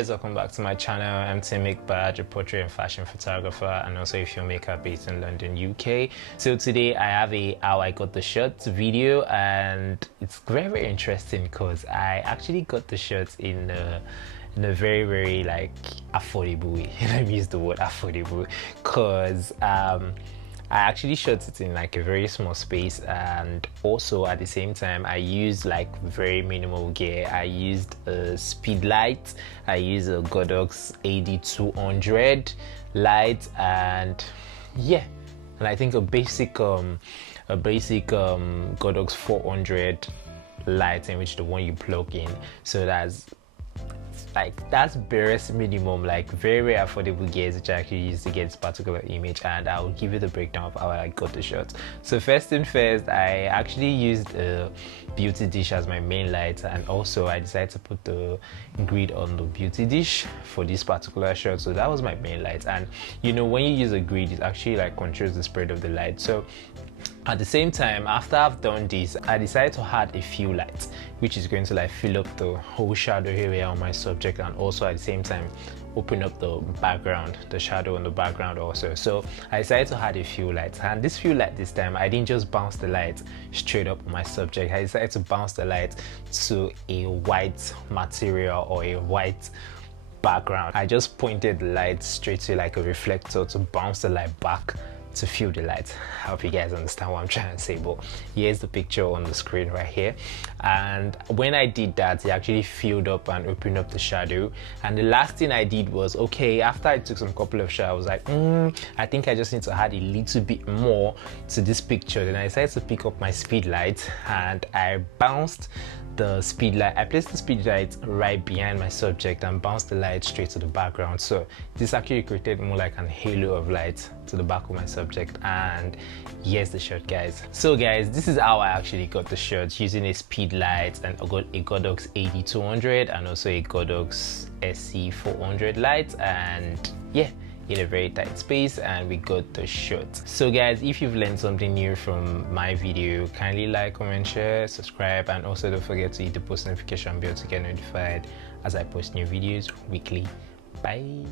guys, welcome back to my channel. I'm Mcbaj, a portrait and fashion photographer and also a filmmaker based in London, UK. So today I have a how I got the shirts video, and it's very interesting because I actually got the shirts in a very like affordable way. Let me use the word affordable because I actually shot it in like a very small space, and also at the same time I used like very minimal gear. I used a speed light, I used a Godox AD200 light, and yeah, and I think a basic Godox 400 light, in which the one you plug in. So that's barest minimum, like very affordable gears which I actually used to get this particular image, and I will give you the breakdown of how I got the shots. So first thing first, I actually used a beauty dish as my main light, and also I decided to put the grid on the beauty dish for this particular shot. So that was my main light, and you know, when you use a grid, it actually like controls the spread of the light. So at the same time, after I've done this, I decided to add a few lights, which is going to like fill up the whole shadow area on my subject, and also at the same time open up the background, the shadow on the background also. So I decided to add a few lights, and this few light this time, I didn't just bounce the light straight up on my subject. I decided to bounce the light to a white material or a white background. I just pointed the light straight to like a reflector to bounce the light back to feel the light. I hope you guys understand what I'm trying to say, but here's the picture on the screen right here. And when I did that, it actually filled up and opened up the shadow. And the last thing I did was, okay, after I took some couple of shots, I was like, I think I just need to add a little bit more to this picture. Then I decided to pick up my speed light, and I bounced the speed light. I placed the speed light right behind my subject and bounced the light straight to the background. So this actually created more like an halo of light to the back of my subject, and here's the shot, guys. So guys, this is how I actually got the shot, using a speed light and a Godox AD200 and also a Godox SC400 light, and yeah, in a very tight space, and we got the shot. So guys, if you've learned something new from my video, kindly like, comment, share, subscribe, and also don't forget to hit the post notification bell to get notified as I post new videos weekly. Bye.